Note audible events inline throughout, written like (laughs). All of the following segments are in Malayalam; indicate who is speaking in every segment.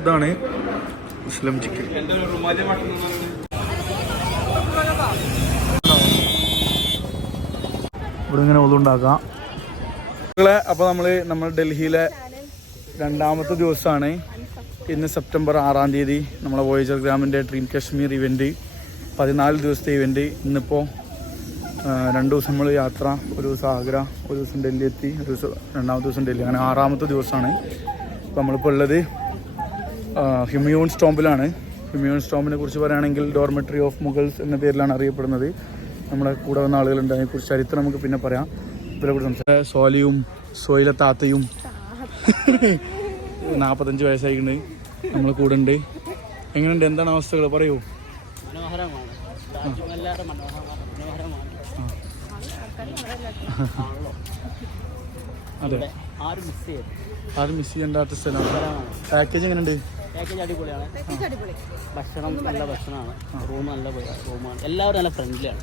Speaker 1: ഇതാണ് മുസ്ലിം ചിക്കൻ. ഇവിടെ ഇങ്ങനെ ഒതുണ്ടാക്കാം മക്കളെ അപ്പോൾ നമ്മൾ നമ്മൾ ഡൽഹിയിലെ രണ്ടാമത്തെ ദിവസമാണ് ഇന്ന് സെപ്റ്റംബർ ആറാം തീയതി നമ്മളെ വോയേജർ ഗ്രാമിന്റെ ഡ്രീം കാശ്മീർ ഇവന്റ് പതിനാല് ദിവസത്തെ ഇവന്റ് ഇന്നിപ്പോൾ രണ്ട് ദിവസം നമ്മൾ യാത്ര ഒരു ദിവസം ആഗ്ര ഒരു ദിവസം ഡൽഹി എത്തി ഒരു ദിവസം രണ്ടാമത്തെ ദിവസം ഡൽഹി. അങ്ങനെ ആറാമത്തെ ദിവസമാണ് ഇപ്പോൾ നമ്മളിപ്പോൾ ഉള്ളത് ഹ്യൂമിയോൺ സ്റ്റോമ്പിലാണ്. ഹ്യൂമിയോൺ സ്റ്റോമ്പിനെ കുറിച്ച് പറയുകയാണെങ്കിൽ ഡോർമെട്രി ഓഫ് മുഗൾസ് എന്ന പേരിലാണ് അറിയപ്പെടുന്നത്. നമ്മുടെ കൂടെ വന്ന ആളുകളുണ്ട്. അതിനെക്കുറിച്ച് ചരിത്രം നമുക്ക് പിന്നെ പറയാം. ഇവരെ കൂടെ സംസാരം സോലിയും സോയിലെ താത്തയും. (laughs) നാൽപ്പത്തഞ്ച് വയസ്സായിട്ടുണ്ട്. നമ്മൾ കൂടെ ഉണ്ട്. എങ്ങനെയുണ്ട്? എന്താണ് അവസ്ഥകൾ? പറയൂ. അതെ.
Speaker 2: ആരും മിസ്
Speaker 1: ചെയ്യണ്ടാത്ത സ്ഥലമാണ്. പാക്കേജ് എങ്ങനെയുണ്ട്?
Speaker 2: പാക്കേജ് അടിപൊളിയാണ്. ഭക്ഷണം നല്ല ഭക്ഷണമാണ്. റൂം നല്ല റൂമാണ് എല്ലാവരും നല്ല ഫ്രണ്ട്ലിയാണ്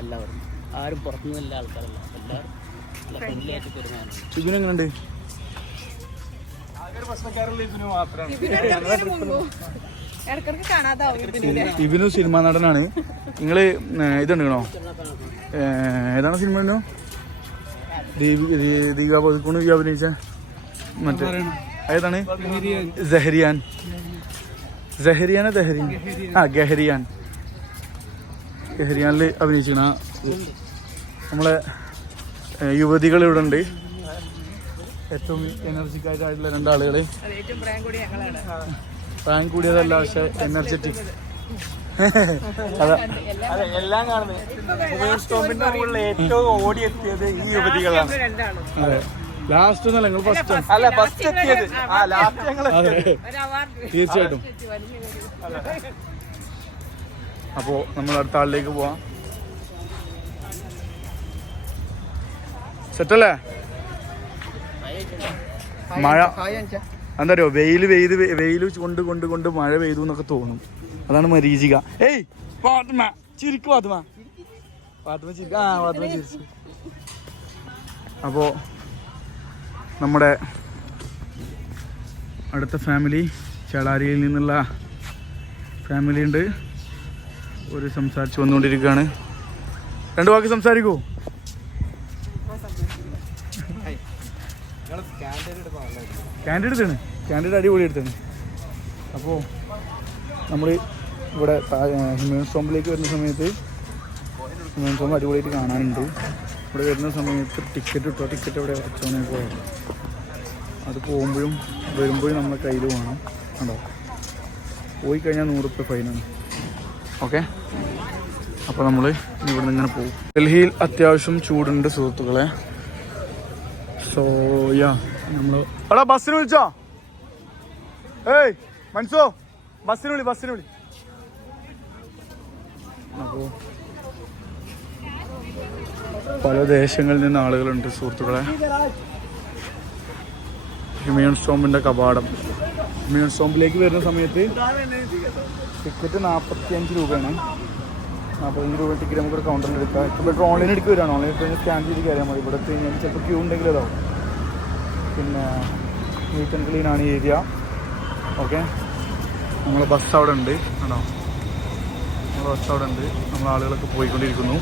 Speaker 2: എല്ലാവരും. ആരും പുറത്തുനിന്ന് എല്ലാ ആൾക്കാരല്ല. എല്ലാവരും നല്ല ഫ്രണ്ട്ലി ആയിട്ട്
Speaker 1: ഇബിനു സിനിമാ നടനാണ്. നിങ്ങൾ ഇതുണ്ടോ ഏതാണ് സിനിമ ഉണ്ടോ ദീപിക പതുക്കൂണ് അഭിനയിച്ച മറ്റേ ഏതാണ്? ജഹരിയാൻ ജഹരിയാനോ ദഹരിയാൻ ആ ഗഹരിയാൻ. ഗഹരിയാനിൽ അഭിനയിച്ചിരുന്ന നമ്മളെ യുവതികൾ ഇവിടെ ഉണ്ട്. ഏറ്റവും എനർജിക്കായിട്ടുള്ള
Speaker 3: ആയിട്ടുള്ള രണ്ടാളുകൾ പ്രായം
Speaker 1: കൂടിയതല്ല പക്ഷെ എനർജറ്റിക്.
Speaker 4: എല്ലാം കാണുന്നത്. ഏറ്റവും ഓടിയെത്തിയത് ഈ യുവതികളാണ്.
Speaker 1: അതെ. ലാസ്റ്റ് ഒന്നല്ല നിങ്ങൾ ഫസ്റ്റ്
Speaker 4: അല്ല ഫസ്റ്റ് എത്തിയത്. ആ ലാസ്റ്റ് ഞങ്ങൾ
Speaker 1: തീർച്ചയായിട്ടും.
Speaker 3: അപ്പോൾ
Speaker 1: അപ്പോ നമ്മൾ അടുത്ത ആളിലേക്ക് പോവാം. സെറ്റല്ലേ? മഴ. എന്താ വെയിൽ വെയിൽ പെയ്ത് വെയിൽ കൊണ്ട് കൊണ്ട് കൊണ്ട് മഴ പെയ്തു എന്നൊക്കെ തോന്നും. അതാണ് മരീചിക. ഏയ് പാത്തുമ ചിരിക്ക് പാത്തുമ പാത്തുമ ചിരിക്ക ആ പാത്തുമ ചിരിച്ചു. അപ്പോ നമ്മുടെ അടുത്ത ഫാമിലി ചേളാരിയിൽ നിന്നുള്ള ഫാമിലി ഉണ്ട്. ഒരു സംസാരിച്ച് വന്നുകൊണ്ടിരിക്കുകയാണ്. രണ്ട് വാക്ക് സംസാരിക്കൂ. ക്യാൻഡിഡ് എടുത്താണ് ക്യാൻഡിഡ് അടിപൊളി എടുത്താണ് അപ്പോൾ നമ്മൾ ഇവിടെ ഹിമേൻ സ്റ്റോമ്പിലേക്ക് വരുന്ന സമയത്ത് ഹിമേൻ സ്റ്റോമ്പ് അടിപൊളിയായിട്ട് കാണാനുണ്ട്. ഇവിടെ വരുന്ന സമയത്ത് ടിക്കറ്റ് കിട്ടുക ടിക്കറ്റ് ഇവിടെ അടച്ചോണേ പോയത് അത് പോകുമ്പോഴും വരുമ്പോഴും നമ്മുടെ കയ്യിൽ വേണം. കണ്ടോ? പോയി കഴിഞ്ഞാൽ നൂറ് റുപ്യ ഫൈനാണ് ഓക്കെ? അപ്പോൾ നമ്മൾ ഇവിടെ നിന്ന് ഇങ്ങനെ പോകും. ഡൽഹിയിൽ അത്യാവശ്യം ചൂടുണ്ട് സുഹൃത്തുക്കളെ. സോ യാ നമ്മൾ എടാ ബസ്സിന് വിളിച്ചോ? ഏയ് മനസ്സോ ബസ്സിന് വിളി ബസ്സിന് വിളി. അപ്പോൾ പല ദേശങ്ങളിൽ നിന്ന് ആളുകളുണ്ട് സുഹൃത്തുക്കളെ. ഹ്യൂമിയൻ സ്റ്റോമ്പിന്റെ കപാടം ഹ്യൂമിയൻ സ്റ്റോമ്പിലേക്ക് വരുന്ന സമയത്ത് ടിക്കറ്റ് നാൽപ്പത്തി അഞ്ച് രൂപയാണ്. നാൽപ്പത്തഞ്ച് രൂപ ടിക്കറ്റ് നമുക്ക് കൗണ്ടറിൽ എടുക്കാം. ഇപ്പോൾ ബെറ്റർ ഓൺലൈൻ എടുക്കുക വരികയാണ്. ഓൺലൈൻ എടുത്ത് സ്കാൻ ചെയ്ത് കയറിയാൽ മതി. ഇവിടെ കഴിഞ്ഞാൽ ചിലപ്പോൾ ക്യൂ ഉണ്ടെങ്കിൽ അതാവും പിന്നെ നീറ്റ് ആൻഡ് ക്ലീൻ ആണ് ഏരിയ ഓക്കെ നമ്മളെ ബസ് അവിടെ ഉണ്ട്. ആണോ നമ്മൾ ബസ് അവിടെ ഉണ്ട്. നമ്മൾ ആളുകളൊക്കെ പോയിക്കൊണ്ടിരിക്കുന്നു.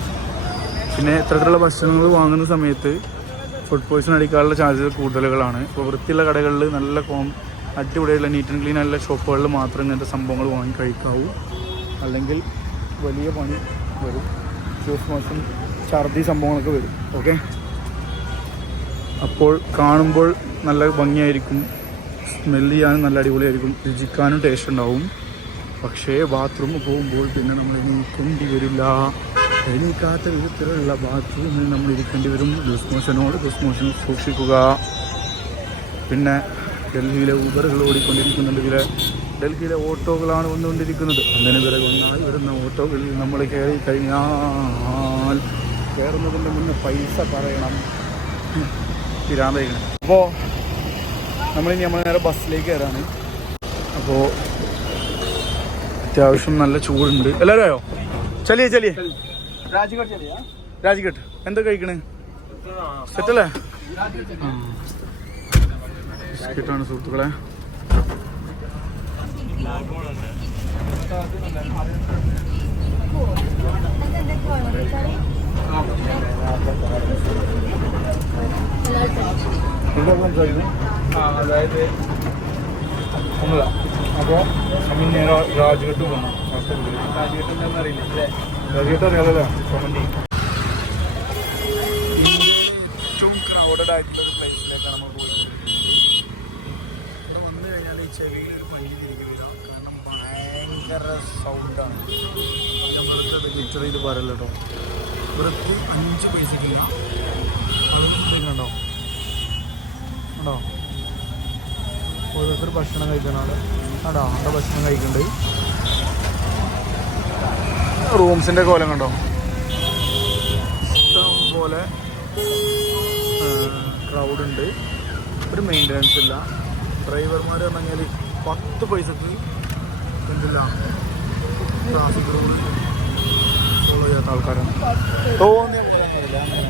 Speaker 1: പിന്നെ ഇത്തരത്തിലുള്ള ഭക്ഷണങ്ങൾ വാങ്ങുന്ന സമയത്ത് ഫുഡ് പോയ്സൺ അടിക്കാനുള്ള ചാൻസസ് കൂടുതലുകളാണ്. ഇപ്പോൾ വൃത്തിയുള്ള കടകളിൽ നല്ല കോം അടിപൊളിയുള്ള നീറ്റ് ആൻഡ് ക്ലീൻ ആയിട്ടുള്ള ഷോപ്പുകളിൽ മാത്രം ഇങ്ങനത്തെ സംഭവങ്ങൾ വാങ്ങി കഴിക്കാവൂ. അല്ലെങ്കിൽ വലിയ പണി വരും. ജ്യൂസ് മോശം ഛർദി സംഭവങ്ങളൊക്കെ വരും. ഓക്കെ അപ്പോൾ കാണുമ്പോൾ നല്ല ഭംഗിയായിരിക്കും. സ്മെല്ല് ചെയ്യാനും നല്ല അടിപൊളിയായിരിക്കും. രുചിക്കാനും ടേസ്റ്റ് ഉണ്ടാവും. പക്ഷേ ബാത്റൂമിൽ പോകുമ്പോൾ പിന്നെ നമ്മൾ നീക്കേണ്ടി വരില്ല. എണീക്കാത്ത വിധത്തിലുള്ള ബാത്റൂമിൽ നമ്മൾ ഇരിക്കേണ്ടി വരും. ലൂസ് മോഷനോട് ലൂസ് മോഷൻ സൂക്ഷിക്കുക. പിന്നെ ഡൽഹിയിലെ ഊബറുകൾ ഓടിക്കൊണ്ടിരിക്കുന്നുണ്ടെങ്കിൽ ഡൽഹിയിലെ ഓട്ടോകളാണ് വന്നുകൊണ്ടിരിക്കുന്നത്. അങ്ങനെ പിറകെ ഒന്നായി വരുന്ന ഓട്ടോകളിൽ നമ്മൾ കയറി കഴിഞ്ഞാൽ കയറുന്നതിന്റെ മുന്നേ പൈസ പറയണം. തിരാന്തയിക്കണം അപ്പോൾ നമ്മളിനി നമ്മൾ നേരെ ബസ്സിലേക്ക് കയറാണ്. അപ്പോൾ അത്യാവശ്യം നല്ല ചൂടുണ്ട്. എല്ലാവരും ആയോ? ചലിയേ ചലിയേ
Speaker 4: രാജ്ഘട്ട്
Speaker 1: എന്താ കഴിക്കണേ? സെറ്റല്ലേ? ബിസ്ക്കറ്റാണ് സുഹൃത്തുക്കളെ.
Speaker 4: അതായത്
Speaker 1: ഒന്നുമില്ല അപ്പോൾ പിന്നെ രാജ്ഘട്ട് പോകണം
Speaker 4: രാജ്ഘട്ട് എന്താണെന്ന് അറിയില്ല. അല്ലേ
Speaker 1: ഏറ്റവും ക്രൗഡഡ് ആയിട്ടുള്ള ഒരു പ്ലേസിലേക്കാണ് നമ്മൾ പോയിട്ടുള്ളത്. ഇവിടെ വന്നു കഴിഞ്ഞാൽ ഈ ചെവിയിൽ പനി തിരിക്കില്ല കാരണം ഭയങ്കര സൗണ്ടാണ് നമ്മളിത് പിക്ചർ ചെയ്ത് പറയല്ലോ കേട്ടോ ഇവിടത്തെ അഞ്ച് പൈസക്കില്ല കണ്ടോ? കണ്ടോ? ഓരോരുത്തർ ഭക്ഷണം കഴിക്കാനാണ് കണ്ടോ? അവിടെ ഭക്ഷണം കഴിക്കുന്നുണ്ട് റൂംസിന്റെ കോലം കണ്ടോ? പോലെ ക്രൗഡ് ഉണ്ട്. ഒരു മെയിന്റനൻസ് ഇല്ല. ഡ്രൈവർമാർ പറഞ്ഞാൽ പത്ത് പൈസക്ക് എന്തില്ല? ട്രാഫിക് റൂം ഫോളോ ചെയ്യാത്ത ആൾക്കാരാണ്. തോന്നിയ പോലെ.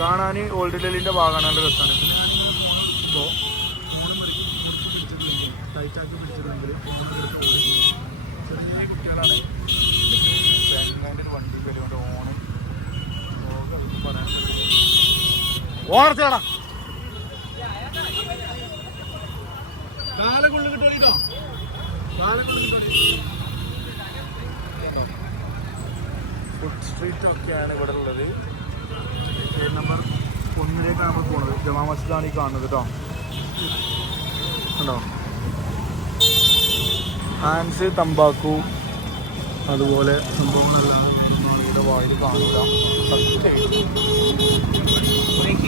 Speaker 1: കാണാൻ ഓൾഡ് ഡൽഹിന്റെ ഭാഗമാണ് നല്ല രസമാണ് ഇപ്പോൾ ഓണർച്ചേടാ കാലക്കുള്ളിൽ കിട്ടോ കാലക്കുള്ളിൽ കിട്ടോ ഫുഡ് സ്ട്രീറ്റ് ഒക്കെയാണ് ഇവിടെ ഉള്ളത്. നമ്പർ ഒന്നിലേക്കാണ് നമ്മൾ പോണത്. ജമാ മസ്ജിദാണ് ഈ കാണുന്നത് കേട്ടോ. കണ്ടോ? ഹാൻസ് തമ്പാക്കു അതുപോലെ സംഭവങ്ങളെല്ലാം നമ്മളിവിടെ വായിൽ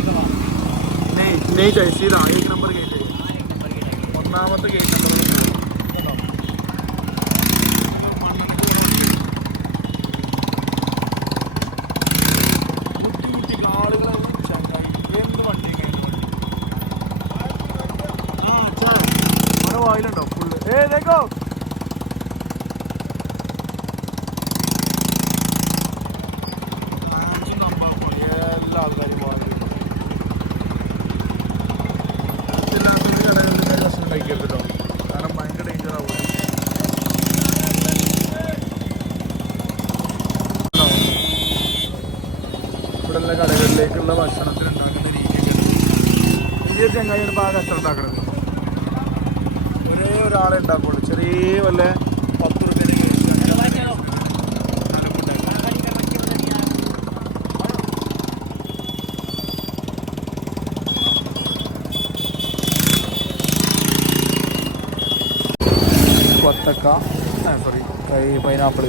Speaker 1: കാണൂല സത്യമായിട്ടും നെയ് ചൈസ് ഇതാണ് ഏഴ് നമ്പർ ഗേറ്റ് ഒന്നാമത്തെ ഗേറ്റ് നമ്പർ ആളുകളെ എന്ത് വണ്ടി നമ്മുടെ വായിലുണ്ടോ ഫുള്ള് ഏ ദേക്കോ എല്ലാ ആൾക്കാരും വാങ്ങിയിട്ടുണ്ട് ഭക്ഷണം കഴിക്കരുത് കേട്ടോ കാരണം ഭയങ്കര ഡേഞ്ചർ ആവും ഇവിടെയുള്ള കടകളിലേക്കുള്ള ഭക്ഷണത്തിന് ഉണ്ടാക്കുന്ന രീതിയൊക്കെ ഈ ഉണ്ടാക്കുന്നത് ഒരേ ഒരാളെ ഉണ്ടാക്കുള്ളൂ. ചെറിയ വല്ല പത്ത് റുപ്യ വത്തക്ക സോറി കൈ പൈനാപ്പിൾ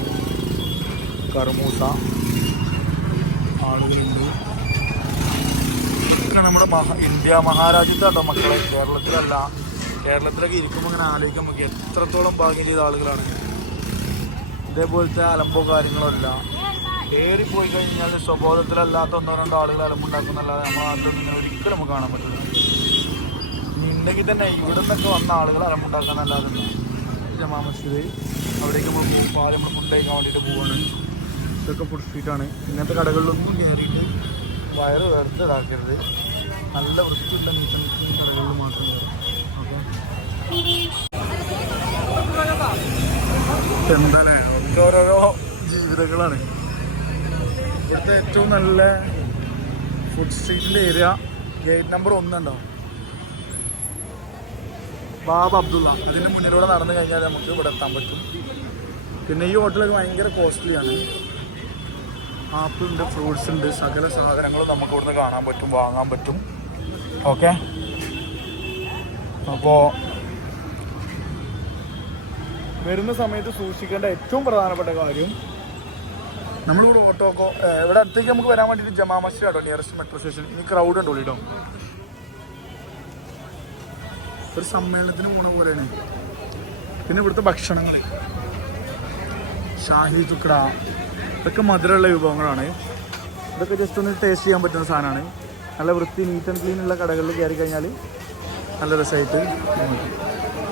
Speaker 1: കറുമൂസ ആളുകളുണ്ട്. ഇതൊക്കെ നമ്മുടെ മഹാ ഇന്ത്യ മഹാരാജ്യത്താട്ടോ മക്കളെ. കേരളത്തിലല്ല. കേരളത്തിലൊക്കെ ഇരിക്കുമ്പോൾ ഇങ്ങനെ ആലോചിക്കാൻ നമുക്ക് എത്രത്തോളം ഭാഗ്യം ചെയ്ത ആളുകളാണ്. ഇതേപോലത്തെ അലമ്പോ കാര്യങ്ങളല്ല പോയി കഴിഞ്ഞാൽ സ്വബോധത്തിലല്ലാത്ത ഒന്നോ രണ്ടോ ആളുകൾ അലമ്പുണ്ടാക്കുന്നല്ലാതെ നമ്മൾ ആദ്യം ഇങ്ങനെ ഒരിക്കലും നമുക്ക് കാണാൻ പറ്റില്ല. ഉണ്ടെങ്കിൽ തന്നെ ഇവിടെ നിന്നൊക്കെ വന്ന ആളുകൾ അലമ്പുണ്ടാക്കാനല്ലാതെ ജമാ മസ്ജിദ് അവിടേക്ക് നമ്മൾ പോകും. ആദ്യം നമ്മൾ ഫുഡ് കഴിക്കാൻ വേണ്ടിയിട്ട് പോവാണ്. ഇതൊക്കെ ഫുഡ് സ്ട്രീറ്റാണ് ഇങ്ങനത്തെ കടകളിലൊന്നും കയറിയിട്ട് വയറ് വേർത്ത് ഇതാക്കരുത്. നല്ല വൃത്തിയുള്ള നീക്കം നിൽക്കുന്ന കടകളിൽ മാത്രം ഓക്കെ. ഒക്കെ ഓരോരോ ജീവിതങ്ങളാണ്. ഇവിടുത്തെ ഏറ്റവും നല്ല ഫുഡ് സ്ട്രീറ്റിന്റെ ഏരിയ ഗേറ്റ് നമ്പർ ഒന്നുണ്ടോ ബാബ് അബ്ദുള്ള. അതിന്റെ മുന്നിലൂടെ നടന്നു കഴിഞ്ഞാൽ നമുക്ക് ഇവിടെ എത്താൻ പറ്റും. പിന്നെ ഈ ഹോട്ടലൊക്കെ ഭയങ്കര കോസ്റ്റ്ലിയാണ് ആപ്പിൾ ഉണ്ട് ഫ്രൂട്ട്സ് ഉണ്ട് സകല സാധനങ്ങളും നമുക്ക് ഇവിടുന്ന് കാണാൻ പറ്റും വാങ്ങാൻ പറ്റും. ഓക്കെ. അപ്പോൾ വരുന്ന സമയത്ത് സൂക്ഷിക്കേണ്ട ഏറ്റവും പ്രധാനപ്പെട്ട കാര്യം നമ്മളിവിടെ ഓട്ടോക്കോ ഇവിടെ അടുത്തേക്ക് നമുക്ക് വരാൻ വേണ്ടിയിട്ട് Jama Masjid auto nearest metro station ഇനി ക്രൗഡ് ഉണ്ടോ കേട്ടോ ഒരു സമ്മേളനത്തിന് പോണ പോലെയാണ്. പിന്നെ ഇവിടുത്തെ ഭക്ഷണങ്ങൾ. ഷാഹി ചുക്കട ഇതൊക്കെ മധുരമുള്ള വിഭവങ്ങളാണ്. ഇതൊക്കെ ജസ്റ്റ് ഒന്ന് ടേസ്റ്റ് ചെയ്യാൻ പറ്റുന്ന സാധനമാണ്. നല്ല വൃത്തി നീറ്റ് ആൻഡ് ക്ലീൻ ഉള്ള കടകളിൽ കയറി കഴിഞ്ഞാൽ നല്ല രസമായിട്ട്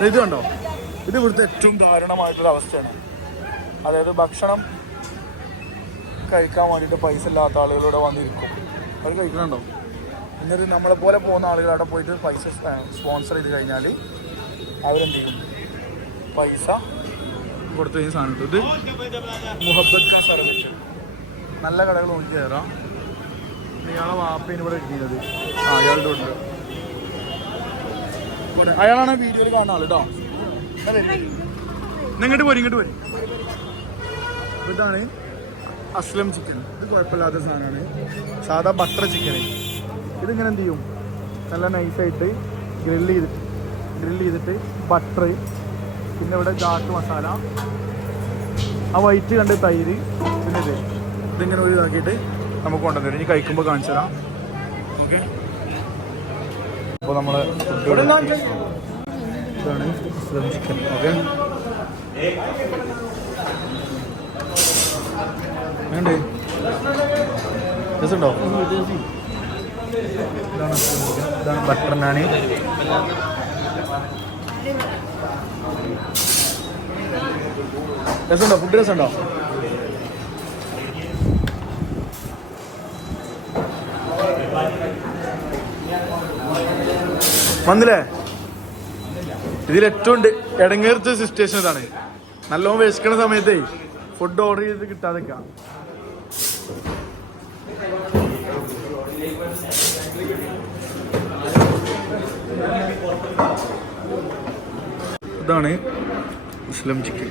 Speaker 1: ഇത് കണ്ടോ? ഇത് ഇവിടുത്തെ ഏറ്റവും ദാരുണമായിട്ടൊരു അവസ്ഥയാണ്. അതായത് ഭക്ഷണം കഴിക്കാൻ വേണ്ടിയിട്ട് പൈസ ഇല്ലാത്ത ആളുകളിവിടെ വന്നിരിക്കും. അത് കഴിക്കണുണ്ടോ? എന്നിട്ട് നമ്മളെ പോലെ പോകുന്ന ആളുകൾ അവിടെ പോയിട്ട് പൈസ സ്പോൺസർ ചെയ്ത് കഴിഞ്ഞാൽ അവരെന്ത് ചെയ്യും പൈസ കൊടുത്തു കഴിഞ്ഞ സാധനം. ഇത് മുഹബത്ത് സർവീസ് നല്ല കടകൾ നോക്കി കയറാം. ഇയാളെ വാപ്പേന് ഇവിടെ കിട്ടിയത് ആ അയാളുടെ ഉണ്ട്. അയാളാണ് വീഡിയോയിൽ കാണുന്ന ആൾ കേട്ടോ ഇങ്ങോട്ട് പോരി ഇങ്ങോട്ട് പോരി. ഇതാണ് അസ്ലം ചിക്കൻ ഇത് കുഴപ്പമില്ലാത്ത സാധനമാണ്. സാധാ ബട്ടർ ചിക്കൻ ഇതിങ്ങനെ എന്ത് ചെയ്യും? നല്ല നൈസായിട്ട് ഗ്രില്ല് ചെയ്തിട്ട് ഗ്രില്ല് ചെയ്തിട്ട് ബട്ടർ പിന്നെ ഇവിടെ ചാട്ട് മസാല ആ വൈറ്റ് കണ്ട് തൈര് പിന്നെ ഇത്. ഇതിങ്ങനെ ഒരു ഇതാക്കിയിട്ട് നമുക്ക് കൊണ്ടുവരും ഇനി കഴിക്കുമ്പോൾ കാണിച്ചു തരാം. ഓക്കെ. അപ്പോൾ നമ്മൾ ഇതാണ് അസ്ലം ചിക്കൻ ഓക്കെ. വേണ്ടേ? രസമുണ്ടോ? ഇതാണ് ഇതാണ് ബട്ടർ നാണ് രസമുണ്ടോ? ഫുഡ് രസമുണ്ടോ? വന്നില്ലേ? ഇതിൽ ഏറ്റവും ഉണ്ട് ഇടങ്ങേർത്ത സിറ്റുവേഷൻ ഇതാണ്. നല്ലോണം വിശക്കണ സമയത്തേ ഫുഡ് ഓർഡർ ചെയ്ത് കിട്ടാതെ ഇതാണ് മുസ്ലിം ചിക്കൻ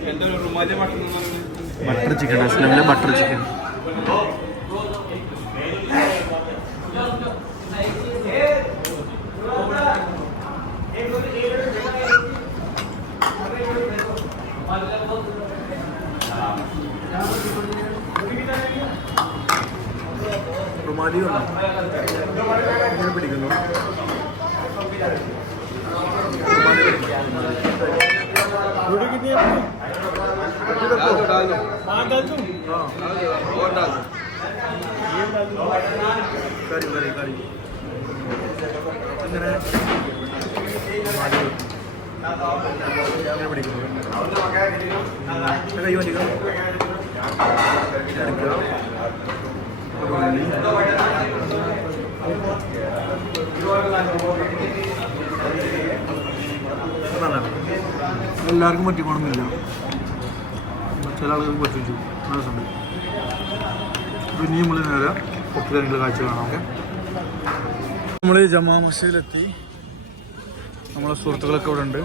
Speaker 1: ബട്ടർ ചിക്കൻ അസ്ലമിലെ ബട്ടർ ചിക്കൻ റുമാലി ഉണ്ടോ ഇങ്ങനെ പിടിക്കുന്നു. കറി കറി കറി ഇങ്ങനെ പിടിക്കുന്നു കൈ വലിക്കുക എടുക്കുക എല്ലാവർക്കും പറ്റിക്കണമെന്നില്ല ചില ആളുകൾക്ക് പറ്റിച്ചു. നല്ല രസമുണ്ട്. പിന്നെ നമ്മൾ നേരെ കുറച്ച് കാര്യങ്ങൾ കാഴ്ച കാണാം ഓക്കെ നമ്മൾ ജമാ മസ്ജിദിലെത്തി. നമ്മളെ സുഹൃത്തുക്കളൊക്കെ ഇവിടെ ഉണ്ട്.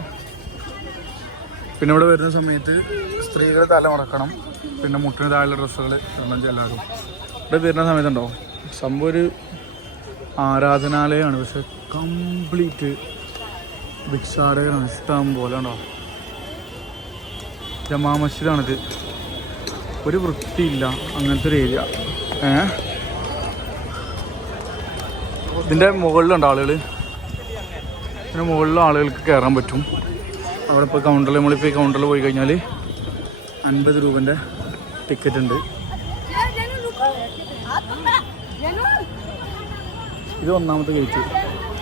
Speaker 1: പിന്നെ ഇവിടെ വരുന്ന സമയത്ത് സ്ത്രീകൾ തല മുടക്കണം പിന്നെ മുട്ടിന് താഴെയുള്ള ഡ്രസ്സുകൾ എല്ലാവരും. ഇവിടെ വരുന്ന സമയത്തുണ്ടോ? സംഭവം ഒരു ആരാധനാലയമാണ്. പക്ഷെ കംപ്ലീറ്റ് ഭിക്ഷാടകരാണ് ഇഷ്ടം പോലെ ഉണ്ടോ? ജമാ മസ്ജിദാണിത്. ഒരു വൃത്തിയില്ല അങ്ങനത്തെ ഒരു ഏരിയ ഏ? ഇതിന്റെ മുകളിലുണ്ട് ആളുകൾ ഇതിന്റെ മുകളിൽ ആളുകൾക്ക് കയറാൻ പറ്റും. അവിടെ ഇപ്പോൾ കൗണ്ടറിൽ നമ്മളിപ്പോൾ ഈ കൗണ്ടറിൽ പോയി കഴിഞ്ഞാൽ അൻപത് രൂപന്റെ ടിക്കറ്റ് ഉണ്ട്. ഇത് ഒന്നാമത്തെ ഗേറ്റ്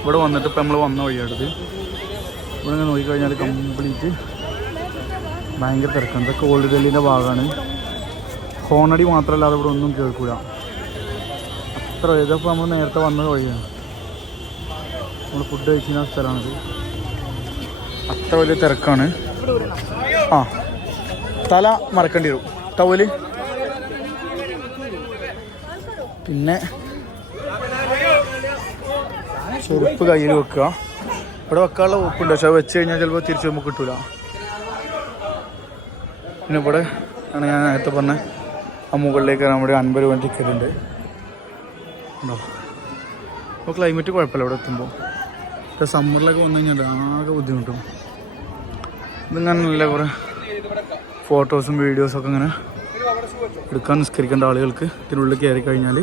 Speaker 1: ഇവിടെ വന്നിട്ട് ഇപ്പം നമ്മൾ വന്ന വഴിയാണിത്. ഇവിടെ ഇങ്ങനെ നോക്കിക്കഴിഞ്ഞാൽ കംപ്ലീറ്റ് ഭയങ്കര തിരക്കാണ്. ഇതൊക്കെ ഓൾഡ് ഡൽഹിന്റെ ഭാഗമാണ് ഹോണടി മാത്രമല്ലാതെ ഇവിടെ ഒന്നും കേൾക്കൂല. അത്ര ഇതൊക്കെ നമ്മൾ നേരത്തെ വന്നത് വഴിയാണ്. നമ്മൾ ഫുഡ് കഴിച്ചിന സ്ഥലമാണിത്. അത്ര വലിയ തിരക്കാണ്. ആ. തല മറക്കേണ്ടി വരും. ടവൽ പിന്നെ ചെരുപ്പ് കയ്യിൽ വെക്കുക. ഇവിടെ വെക്കാനുള്ള ഉപ്പുണ്ട് പക്ഷെ വെച്ച് കഴിഞ്ഞാൽ ചിലപ്പോൾ തിരിച്ചു നമുക്ക് കിട്ടൂല. പിന്നെ ഇവിടെ ആണ് ഞാൻ നേരത്തെ പറഞ്ഞ ആ മുകളിലേക്ക് നമ്മുടെ അൻപത് രൂപ ടിക്കറ്റ് ഉണ്ട്. ഉണ്ടോ? അപ്പോൾ ക്ലൈമറ്റ് കുഴപ്പമില്ല ഇവിടെ എത്തുമ്പോൾ പക്ഷെ സമ്മറിലൊക്കെ വന്നു കഴിഞ്ഞാൽ ആകെ ബുദ്ധിമുട്ടും. ഇതിങ്ങനെ നല്ല കുറേ ഫോട്ടോസും വീഡിയോസൊക്കെ ഇങ്ങനെ എടുക്കാൻ നിസ്കരിക്കേണ്ട ആളുകൾക്ക് ഇതിനുള്ളിൽ കയറി കഴിഞ്ഞാൽ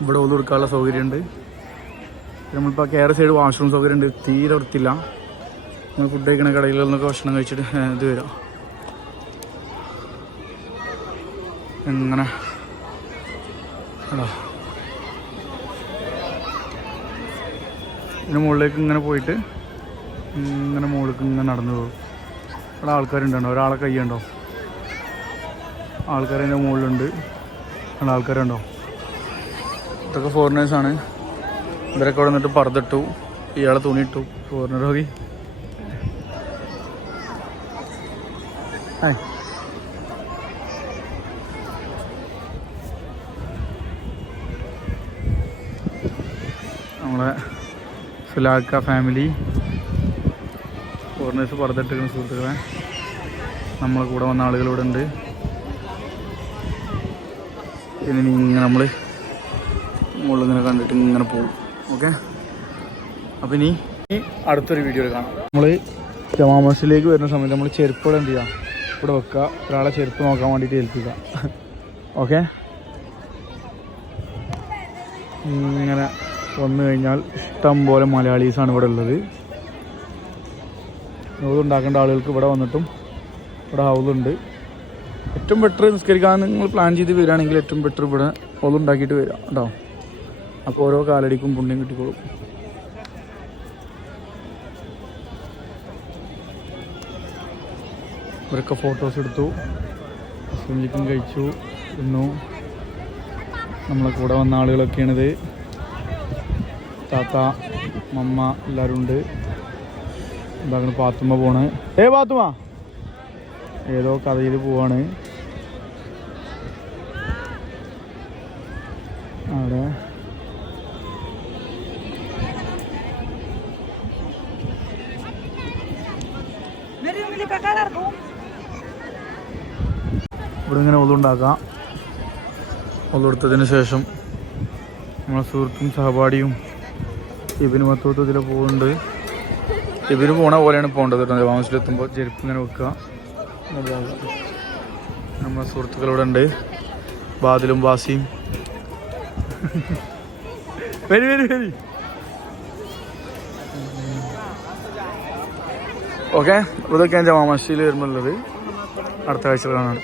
Speaker 1: ഇവിടെ ഒന്നും എടുക്കാനുള്ള സൗകര്യമുണ്ട്. നമ്മളിപ്പോൾ കയറി സൈഡ് വാഷ്റൂം സൗകര്യം ഉണ്ട്. തീരെ വൃത്തിയില്ല. നമ്മൾ ഫുഡ് കഴിക്കണ കടയിൽ നിന്നൊക്കെ ഭക്ഷണം കഴിച്ചിട്ട് ഇത് വരാം. എങ്ങനെ ഇതിന് മുകളിലേക്ക് ഇങ്ങനെ പോയിട്ട് ഇങ്ങനെ മുകളിലേക്ക് ഇങ്ങനെ നടന്നു പോകും. ഇവിടെ ആൾക്കാരുണ്ടോ? ഒരാളെ കൈയുണ്ടോ ആൾക്കാർ അതിന്റെ മുകളിലുണ്ട്. ആൾക്കാരുണ്ടോ? ഇതൊക്കെ ഫോറിനേഴ്സാണ് ഇവരൊക്കെ ഇവിടെ നിന്നിട്ട് പറതിട്ടു ഇയാളെ തുണിയിട്ടു. ഫോറിനർ ഹായ് നമ്മളെ സുലാക്ക ഫാമിലി ഫോറിനേഴ്സ് പറഞ്ഞിട്ടിരിക്കുന്ന സുഹൃത്തുക്കളെ. നമ്മളെ കൂടെ വന്ന ആളുകളിവിടെ ഉണ്ട് പിന്നെ ഇനി ഇങ്ങനെ നമ്മൾ മുകളിലിങ്ങനെ കണ്ടിട്ട് ഇങ്ങനെ പോകും. ഓക്കെ അപ്പം ഇനി അടുത്തൊരു വീഡിയോയിൽ കാണാം. നമ്മൾ ജമാ വരുന്ന സമയത്ത് നമ്മൾ ചെരുപ്പുകൾ എന്ത് ചെയ്യാം? ഇവിടെ വെക്കുക ഒരാളെ ചെരുപ്പ് നോക്കാൻ വേണ്ടിയിട്ട് ഏൽപ്പിക്കുക ഓക്കെ ഇങ്ങനെ വന്നു കഴിഞ്ഞാൽ ഇഷ്ടം പോലെ മലയാളീസാണ് ഇവിടെ ഉള്ളത്. ഹൗസ് ഉണ്ടാക്കേണ്ട ആളുകൾക്ക് ഇവിടെ വന്നിട്ടും ഇവിടെ ഹൗസുണ്ട് ഏറ്റവും ബെറ്റർ നിസ്കരിക്കാൻ നിങ്ങൾ പ്ലാൻ ചെയ്ത് വരികയാണെങ്കിൽ ഏറ്റവും ബെറ്റർ ഇവിടെ ഹൗസ് ഉണ്ടാക്കിയിട്ട് വരിക. കേട്ടോ? അപ്പോൾ ഓരോ കാലടിക്കും പുണ്യം കിട്ടിക്കോളും. ഇവരൊക്കെ ഫോട്ടോസ് എടുത്തു. ചിക്കൻ കഴിച്ചു ഇന്നു നമ്മളെ കൂടെ വന്ന ആളുകളൊക്കെയാണിത്. താത്ത മമ്മ എല്ലാവരും ഉണ്ട്. എന്താ പാത്തുമ്മ പോണ്. ഏ പാത്തുമ്മ! ഏതോ കഥയിൽ പോവാണ് അവിടെ ഇവിടെ ഇങ്ങനെ ഒതുണ്ടാക്കാം ഒതുകൊടുത്തതിന് ശേഷം നമ്മളെ സുഹൃത്തും സഹപാഠിയും ഇബിന് മൊത്തത്തിൽ ഇതിൽ പോകുന്നുണ്ട് ഇബിന് പോണ പോലെയാണ് പോകേണ്ടത് കേട്ടോ. ജവാമസിലെത്തുമ്പോൾ ചെരുപ്പ് ഇങ്ങനെ വെക്കുക. നമ്മളെ സുഹൃത്തുക്കളിവിടെ ഉണ്ട്. ബാദിലും ബാസിയും. വരി വരി വരി. ഓക്കെ. ഇതൊക്കെയാണ് ജമാ വരുമ്പോൾ ഉള്ളത് അടുത്ത ആഴ്ച കാണാൻ